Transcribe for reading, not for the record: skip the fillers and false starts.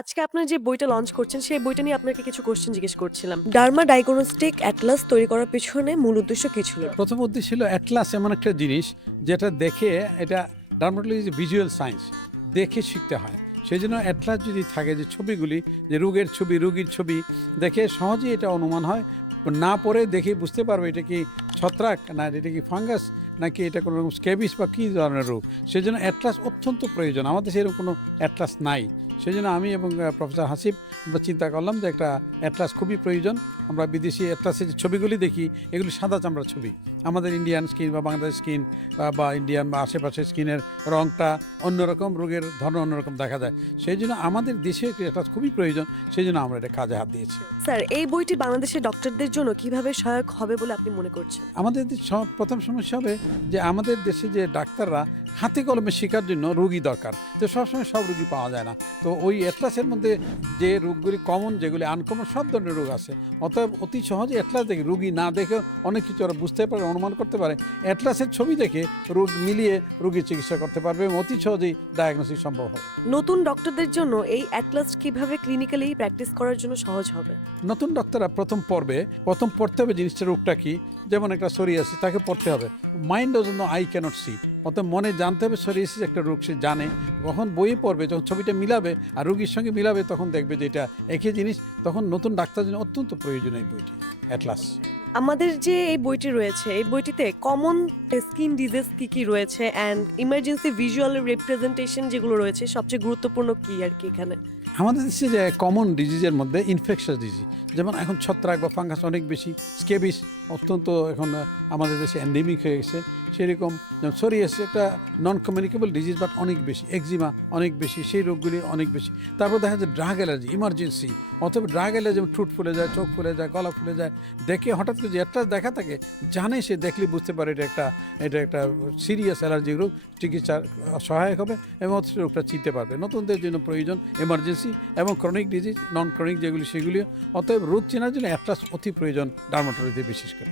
আজকে আপনার যে বইটা লঞ্চ করছেন সেই বইটা নিয়ে আপনাকে কিছু কোশ্চেন জিজ্ঞেস করছিলাম। ডার্মা ডায়াগনস্টিক অ্যাটলাস তৈরি করার পেছনে মূল উদ্দেশ্য কি ছিল? প্রথম উদ্দেশ্য ছিল অ্যাটলাস এমন একটা জিনিস যেটা দেখে এটা ডার্মাটোলজি ভিজুয়াল সায়েন্স দেখে শিখতে হয়। সেই জন্য অ্যাটলাস যদি থাকে যে ছবিগুলি যে রোগের ছবি রোগীর ছবি দেখে সহজেই এটা অনুমান হয়, না পড়ে দেখে বুঝতে পারবে এটা কি ছত্রাক না এটা কি ফাঙ্গাস নাকি এটা কোনো রকম স্ক্যাবিস বা কী ধরনের রোগ। সেই জন্য অ্যাটলাস অত্যন্ত প্রয়োজন। আমাদের সেরকম কোনো অ্যাটলাস নাই। সেই জন্য আমি এবং প্রফেসর হাসিব আমরা চিন্তা করলাম যে একটা অ্যাটলাস খুবই প্রয়োজন। আমরা বিদেশি অ্যাটলাসের যে ছবিগুলি দেখি এগুলি সাদা চামড়ার ছবি। আমাদের ইন্ডিয়ান স্কিন বা বাংলাদেশ স্কিন বা ইন্ডিয়ান বা আশেপাশের স্কিনের রঙটা অন্যরকম, রোগের ধরন অন্যরকম দেখা যায়। সেই জন্য আমাদের দেশে অ্যাটলাস খুবই প্রয়োজন। সেই জন্য আমরা এটা কাজে হাত দিয়েছি। স্যার, এই বইটি বাংলাদেশের ডক্টরদের জন্য কিভাবে সহায়ক হবে বলে আপনি মনে করছেন? আমাদের প্রথম সমস্যা হবে যে আমাদের দেশে যে ডাক্তাররা হাতে কলমে শেখার জন্য রোগী দরকার, তো সবসময় সব রোগী পাওয়া যায় না। তো ওই অ্যাটলাসের মধ্যে যে রোগগুলি কমন, যেগুলি আনকমন, সব ধরনের রোগ আছে। অতএব অতি সহজে অ্যাটলাস দেখে রোগী না দেখে অনেক কিছু ওরা বুঝতে পারে, অনুমান করতে পারে। অ্যাটলাসের ছবি দেখে রোগ মিলিয়ে রোগীর চিকিৎসা করতে পারবে এবং অতি সহজেই ডায়াগনোসিস সম্ভব হবে। নতুন ডক্টরদের জন্য এই অ্যাটলাস কিভাবে ক্লিনিক্যালি প্র্যাকটিস করার জন্য সহজ হবে? নতুন ডাক্তাররা প্রথম পড়তে হবে জিনিসটা রোগটা কি। যেমন একটা সোরিয়াসিস তাকে পড়তে হবে। Mind was no I cannot see, অর্থাৎ মনে জানতে হবে সোরিয়াসিস একটা রোগ, সে জানে। যখন বই পড়বে, যখন ছবিটা মিলাবে আর রোগীর সঙ্গে মিলাবে, তখন দেখবে যে এটা একই জিনিস। তখন নতুন ডাক্তার জন্য অত্যন্ত প্রয়োজনীয় বইটি অ্যাটলাস। আমাদের যে এই বইটি রয়েছে, এই বইটিতে কমন স্কিন ডিজিজ কি কি রয়েছে অ্যান্ড ইমার্জেন্সি ভিজুয়াল রিপ্রেজেন্টেশন যেগুলো রয়েছে, সবচেয়ে গুরুত্বপূর্ণ কি আর কি এখানে? আমাদের দেশে যে কমন ডিজিজের মধ্যে ইনফেকশাস ডিজিজ, যেমন এখন ছত্রাক বা ফাঙ্গাস অনেক বেশি, স্কেবিস অত্যন্ত এখন আমাদের দেশে এন্ডেমিক হয়ে গেছে। সেরকম যেমন সোরিয়াসিস একটা নন কমিউনিকেবল ডিজিজ, বাট অনেক বেশি। এক্সিমা অনেক বেশি, সেই রোগগুলি অনেক বেশি। তারপর দেখা যায় ড্রাগ অ্যালার্জি ইমার্জেন্সি, অথবা ড্রাগ অ্যালার্জি যেমন ঠোঁট ফুলে যায়, চোখ ফুলে যায়, গলা ফুলে যায়। দেখে হঠাৎ করে যে অ্যাটলাস দেখা থাকে, জানে, সে দেখলে বুঝতে পারে এটা একটা সিরিয়াস অ্যালার্জি রোগ, চিকিৎসার সহায়ক হবে এবং রোগটা চিনতে পারবে। নতুনদের জন্য প্রয়োজন এমার্জেন্সি এবং ক্রনিক ডিজিজ, নন ক্রনিক যেগুলি সেগুলিও। অতএব রোগ চেনার জন্য অ্যাটলাস অতি প্রয়োজন, ডার্মাটোলজিতে বিশেষ করে।